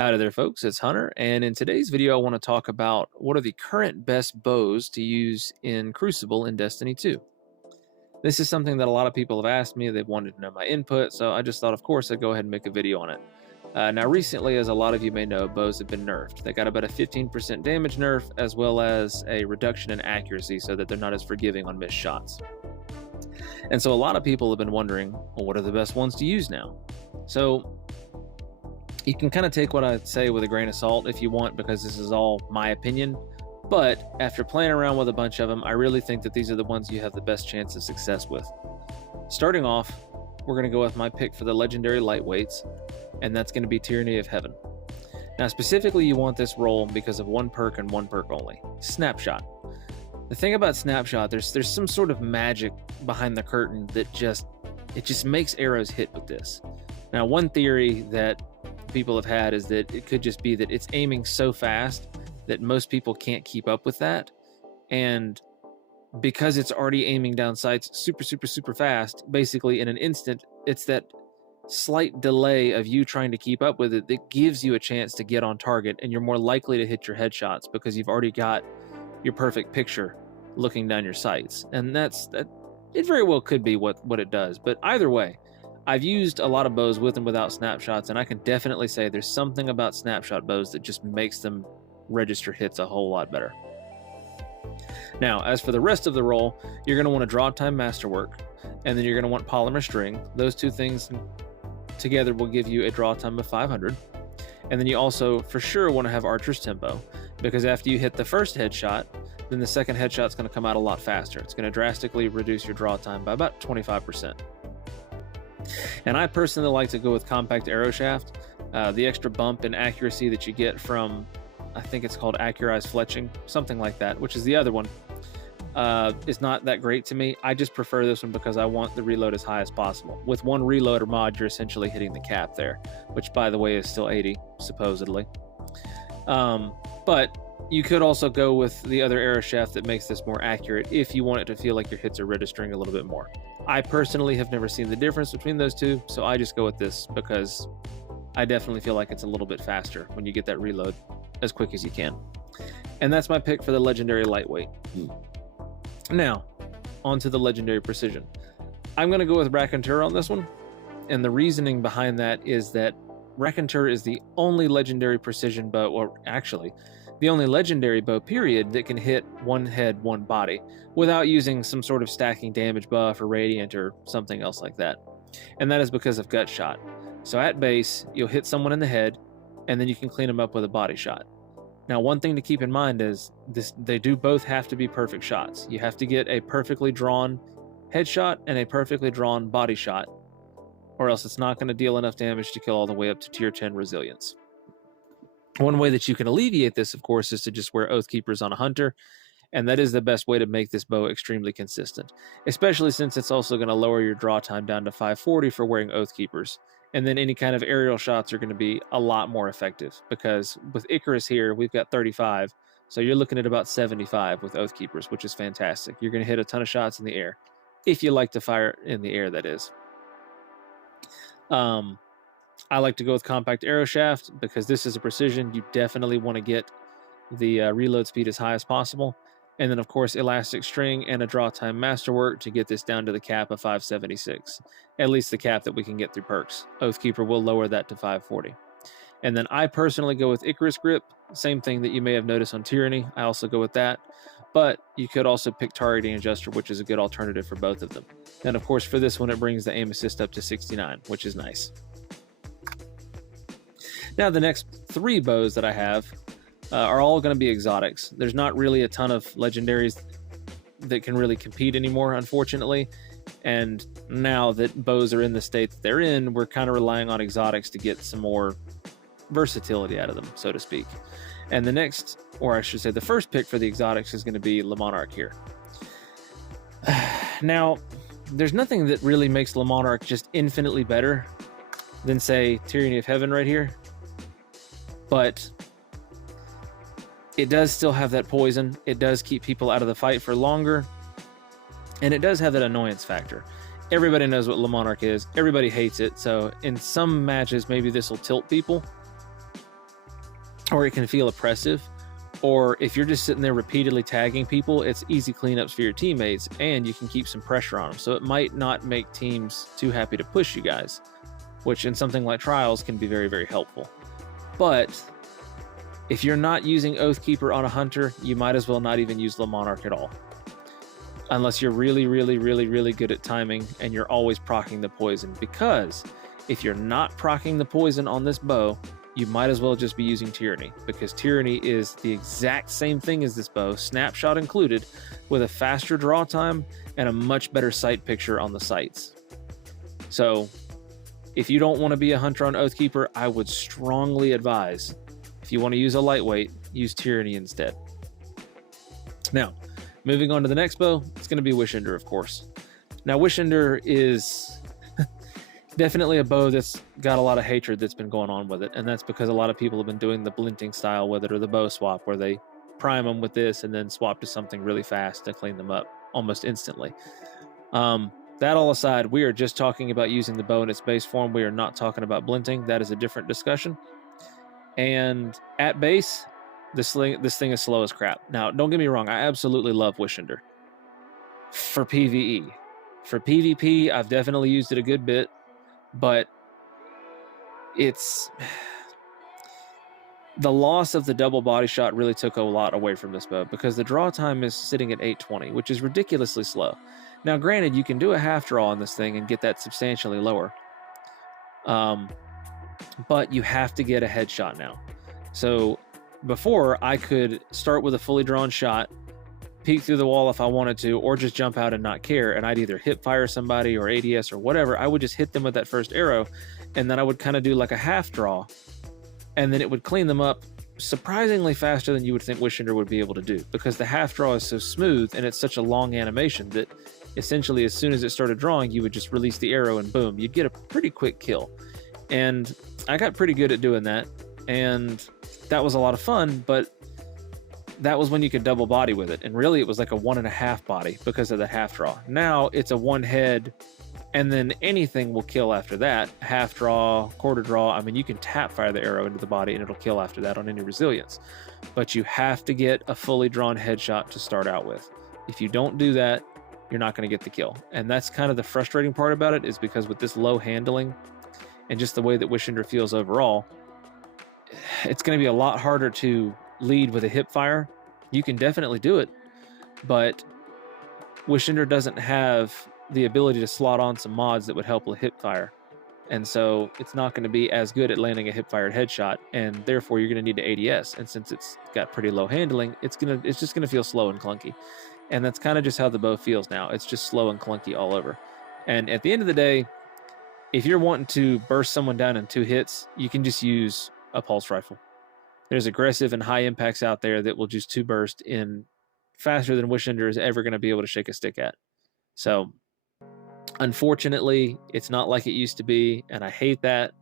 Howdy there, folks. It's Hunter, and in today's video, I want to talk about what are the current best bows to use in Crucible in Destiny 2. This is something that a lot of people have asked me. They've wanted to know my input, so I just thought, of course, I'd go ahead and make a video on it. Now, recently, as a lot of you may know, bows have been nerfed. They got about a 15% damage nerf, as well as a reduction in accuracy so that they're not as forgiving on missed shots. And so a lot of people have been wondering, well, what are the best ones to use now? So you can kind of take what I say with a grain of salt if you want, because this is all my opinion. But after playing around with a bunch of them, I really think that these are the ones you have the best chance of success with. Starting off, we're going to go with my pick for the legendary lightweights, and that's going to be Tyranny of Heaven. Now, specifically, you want this roll because of one perk and one perk only: Snapshot. The thing about Snapshot, there's some sort of magic behind the curtain that just makes arrows hit with this. Now, one theory that people have had is that it could just be that it's aiming so fast that most people can't keep up with that, and because it's already aiming down sights super fast, basically in an instant, it's that slight delay of you trying to keep up with it that gives you a chance to get on target, and you're more likely to hit your headshots because you've already got your perfect picture looking down your sights. And that it very well could be what it does. But either way, I've used a lot of bows with and without snapshots, and I can definitely say there's something about snapshot bows that just makes them register hits a whole lot better. Now, as for the rest of the roll, you're going to want to draw time masterwork, and then you're going to want polymer string. Those two things together will give you a draw time of 500. And then you also for sure want to have archer's tempo, because after you hit the first headshot, then the second headshot's going to come out a lot faster. It's going to drastically reduce your draw time by about 25%. And I personally like to go with compact arrow shaft. The extra bump in accuracy that you get from, I think it's called accurized fletching, something like that, which is the other one, is not that great to me. I just prefer this one because I want the reload as high as possible. With one reload or mod, you're essentially hitting the cap there, which, by the way, is still 80, supposedly. But you could also go with the other arrow shaft that makes this more accurate if you want it to feel like your hits are registering a little bit more. I personally have never seen the difference between those two, so I just go with this because I definitely feel like it's a little bit faster when you get that reload as quick as you can. And that's my pick for the legendary lightweight. Now, onto the legendary precision. I'm going to go with Raconteur on this one, and the reasoning behind that is that Raconteur is the only legendary precision bow, or actually, the only legendary bow, period, that can hit one head, one body, without using some sort of stacking damage buff or radiant or something else like that. And that is because of gut shot. So at base, you'll hit someone in the head, and then you can clean them up with a body shot. Now, one thing to keep in mind is they do both have to be perfect shots. You have to get a perfectly drawn headshot and a perfectly drawn body shot, or else it's not going to deal enough damage to kill all the way up to tier 10 resilience. One way that you can alleviate this, of course, is to just wear Oathkeepers on a hunter, and that is the best way to make this bow extremely consistent, especially since it's also going to lower your draw time down to 540 for wearing Oathkeepers. And then any kind of aerial shots are going to be a lot more effective, because with Icarus here, we've got 35, so you're looking at about 75 with Oathkeepers, which is fantastic. You're going to hit a ton of shots in the air, if you like to fire in the air, that is. I like to go with compact arrow shaft because this is a precision. You definitely want to get the reload speed as high as possible. And then, of course, elastic string and a draw time masterwork to get this down to the cap of 576. At least the cap that we can get through perks. Oathkeeper will lower that to 540. And then I personally go with Icarus grip. Same thing that you may have noticed on Tyranny. I also go with that. But you could also pick targeting adjuster, which is a good alternative for both of them. And of course, for this one, it brings the aim assist up to 69, which is nice. Now, the next three bows that I have are all going to be exotics. There's not really a ton of legendaries that can really compete anymore, unfortunately. And now that bows are in the state that they're in, we're kind of relying on exotics to get some more versatility out of them, so to speak. And the next, or I should say the first pick for the exotics is going to be Le Monarque here. Now, there's nothing that really makes Le Monarque just infinitely better than, say, Tyranny of Heaven right here. But it does still have that poison. It does keep people out of the fight for longer. And it does have that annoyance factor. Everybody knows what Le Monarque is. Everybody hates it. So in some matches, maybe this will tilt people. or it can feel oppressive. Or if you're just sitting there repeatedly tagging people, it's easy cleanups for your teammates, and you can keep some pressure on them. So it might not make teams too happy to push you guys, which in something like Trials can be very, very helpful. But if you're not using Oathkeeper on a hunter, you might as well not even use the Monarch at all. Unless you're really, really, really, really good at timing and you're always proccing the poison. Because if you're not proccing the poison on this bow, you might as well just be using Tyranny, because Tyranny is the exact same thing as this bow, snapshot included, with a faster draw time and a much better sight picture on the sights. So if you don't want to be a hunter on Oathkeeper, I would strongly advise, if you want to use a lightweight, use Tyranny instead. Now, moving on to the next bow, it's going to be Wishender, of course. Now, Wishender is definitely a bow that's got a lot of hatred that's been going on with it, and that's because a lot of people have been doing the blinting style with it, or the bow swap, where they prime them with this and then swap to something really fast to clean them up almost instantly. That all aside, we are just talking about using the bow in its base form. We are not talking about blinting. That is a different discussion. And at base, this thing is slow as crap. Now, don't get me wrong, I absolutely love Wishender for PvE. For PvP, I've definitely used it a good bit, but it's the loss of the double body shot really took a lot away from this bow, because the draw time is sitting at 820, which is ridiculously slow. Now, granted, you can do a half draw on this thing and get that substantially lower, but you have to get a headshot now. So before, I could start with a fully drawn shot, peek through the wall if I wanted to, or just jump out and not care, and I'd either hip fire somebody or ADS or whatever. I would just hit them with that first arrow, and then I would kind of do like a half draw, and then it would clean them up surprisingly faster than you would think Wishender would be able to do, because the half draw is so smooth and it's such a long animation that essentially as soon as it started drawing, you would just release the arrow and boom, you'd get a pretty quick kill. And I got pretty good at doing that, and that was a lot of fun, but that was when you could double body with it, and really it was like a 1.5 body because of the half draw. Now it's a one head, and then anything will kill after that. Half draw, quarter draw, I mean, you can tap fire the arrow into the body and it'll kill after that on any resilience. But you have to get a fully drawn headshot to start out with. If you don't do that, you're not going to get the kill. And that's kind of the frustrating part about it, is because with this low handling and just the way that Wishender feels overall, it's going to be a lot harder to lead with a hip fire. You can definitely do it, but Wishender doesn't have the ability to slot on some mods that would help with hip fire, and so it's not going to be as good at landing a hip fired headshot, and therefore you're going to need to ADS. And since it's got pretty low handling, it's just going to feel slow and clunky, and that's kind of just how the bow feels now. It's just slow and clunky all over. And at the end of the day, if you're wanting to burst someone down in 2 hits, you can just use a pulse rifle. There's aggressive and high impacts out there that will just 2 burst in faster than Wishender is ever going to be able to shake a stick at. So unfortunately, it's not like it used to be, and I hate that.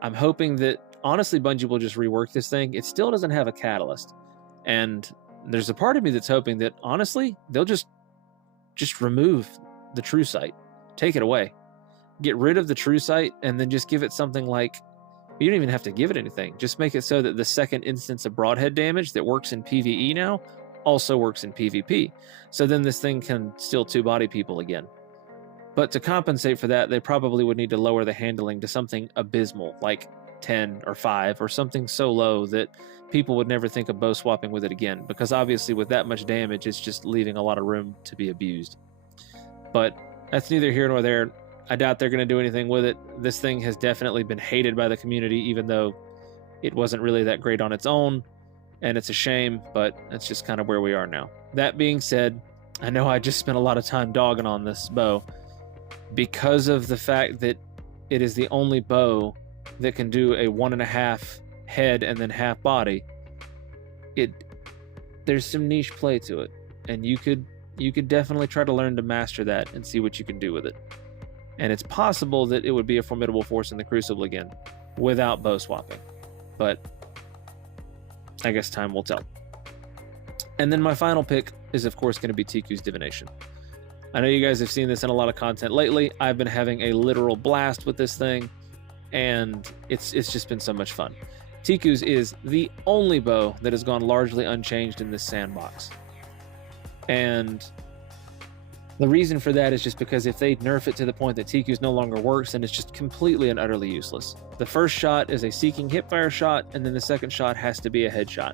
I'm hoping that, honestly, Bungie will just rework this thing. It still doesn't have a catalyst, and there's a part of me that's hoping that, honestly, they'll just remove the true sight. Take it away. Get rid of the true sight, and then just give it something like, you don't even have to give it anything. Just make it so that the second instance of broadhead damage that works in PvE now also works in PvP. So then this thing can still 2-body people again. But to compensate for that, they probably would need to lower the handling to something abysmal, like 10 or 5, or something so low that people would never think of bow swapping with it again, because obviously with that much damage, it's just leaving a lot of room to be abused. But that's neither here nor there. I doubt they're going to do anything with it. This thing has definitely been hated by the community, even though it wasn't really that great on its own, and it's a shame, but that's just kind of where we are now. That being said, I know I just spent a lot of time dogging on this bow, because of the fact that it is the only bow that can do a 1.5 head and then half body. There's some niche play to it, and you could definitely try to learn to master that and see what you can do with it. And it's possible that it would be a formidable force in the Crucible again without bow swapping, but I guess time will tell. And then my final pick is, of course, going to be Tiku's Divination. I know you guys have seen this in a lot of content lately. I've been having a literal blast with this thing, and it's just been so much fun. Tiku's is the only bow that has gone largely unchanged in this sandbox. And the reason for that is just because if they nerf it to the point that Tiku's no longer works, then it's just completely and utterly useless. The first shot is a seeking hipfire shot, and then the second shot has to be a headshot.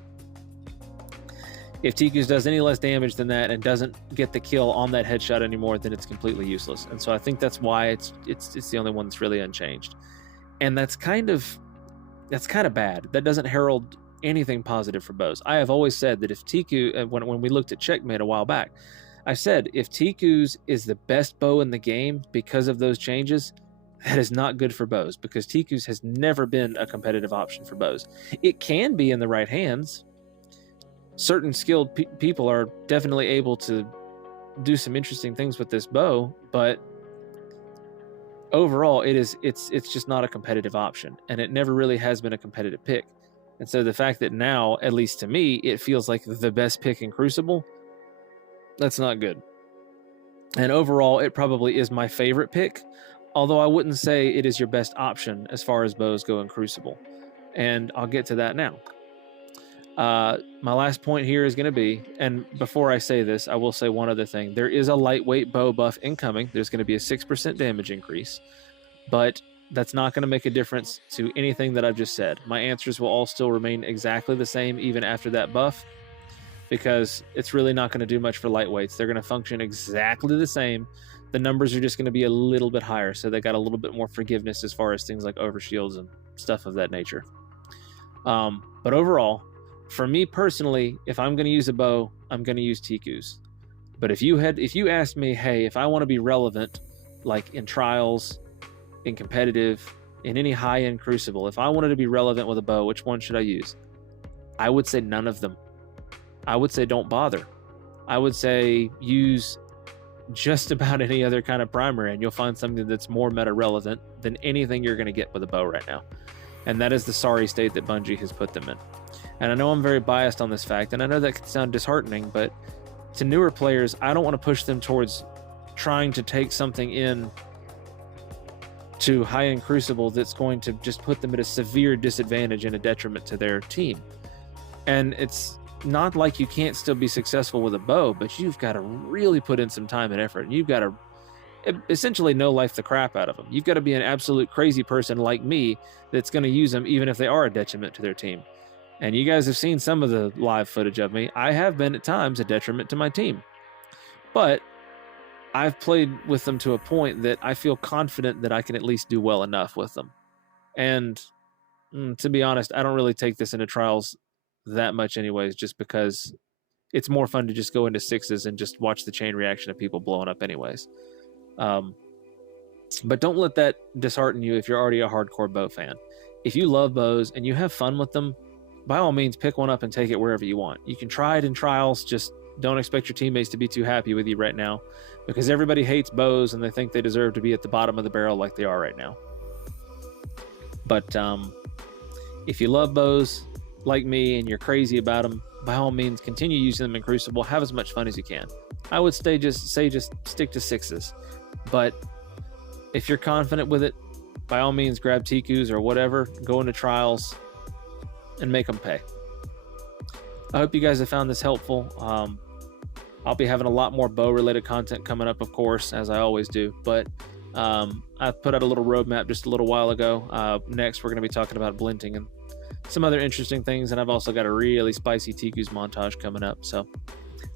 If Tiku's does any less damage than that and doesn't get the kill on that headshot anymore, then it's completely useless. And so I think that's why it's the only one that's really unchanged. And that's kind of bad. That doesn't herald anything positive for bows. I have always said that if Tiku, when we looked at Checkmate a while back, I said if Tiku's is the best bow in the game because of those changes, that is not good for bows, because Tiku's has never been a competitive option for bows. It can be in the right hands. Certain skilled people are definitely able to do some interesting things with this bow, but overall it's just not a competitive option, and it never really has been a competitive pick. And so the fact that now, at least to me, it feels like the best pick in Crucible, that's not good. And overall, it probably is my favorite pick, although I wouldn't say it is your best option as far as bows go in Crucible. And I'll get to that now. My last point here is going to be, and before I say this, I will say one other thing. There is a lightweight bow buff incoming. There's going to be a 6% damage increase, but that's not going to make a difference to anything that I've just said. My answers will all still remain exactly the same even after that buff, because it's really not going to do much for lightweights. They're going to function exactly the same. The numbers are just going to be a little bit higher, so they got a little bit more forgiveness as far as things like overshields and stuff of that nature. But overall, for me personally, if I'm going to use a bow, I'm going to use Tiku's. But if you asked me, hey, if I want to be relevant, like in trials, in competitive, in any high-end Crucible, if I wanted to be relevant with a bow, which one should I use? I would say none of them. I would say don't bother. I would say use just about any other kind of primer, and you'll find something that's more meta relevant than anything you're going to get with a bow right now. And that is the sorry state that Bungie has put them in. And I know I'm very biased on this fact, and I know that can sound disheartening, but to newer players, I don't want to push them towards trying to take something in to high-end Crucible that's going to just put them at a severe disadvantage and a detriment to their team. And it's not like you can't still be successful with a bow, but you've got to really put in some time and effort. And you've got to essentially no-life the crap out of them. You've got to be an absolute crazy person like me that's going to use them even if they are a detriment to their team. And you guys have seen some of the live footage of me. I have been at times a detriment to my team. But I've played with them to a point that I feel confident that I can at least do well enough with them. And to be honest, I don't really take this into trials that much anyways, just because it's more fun to just go into sixes and just watch the chain reaction of people blowing up anyways. But don't let that dishearten you if you're already a hardcore bow fan. If you love bows and you have fun with them, by all means, pick one up and take it wherever you want. You can try it in trials, just don't expect your teammates to be too happy with you right now, because everybody hates bows and they think they deserve to be at the bottom of the barrel like they are right now. But if you love bows like me and you're crazy about them, by all means, continue using them in Crucible. Have as much fun as you can. I would just stick to sixes. But if you're confident with it, by all means, grab Tiku's or whatever, go into trials, and make them pay. I hope you guys have found this helpful. I'll be having a lot more bow-related content coming up, of course, as I always do. But I put out a little roadmap just a little while ago. Next, we're going to be talking about blinting and some other interesting things. And I've also got a really spicy Tiku's montage coming up. So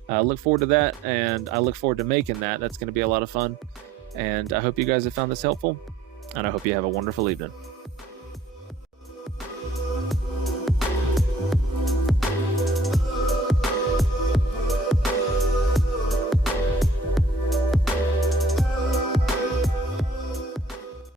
look forward to that, and I look forward to making that. That's going to be a lot of fun. And I hope you guys have found this helpful, and I hope you have a wonderful evening.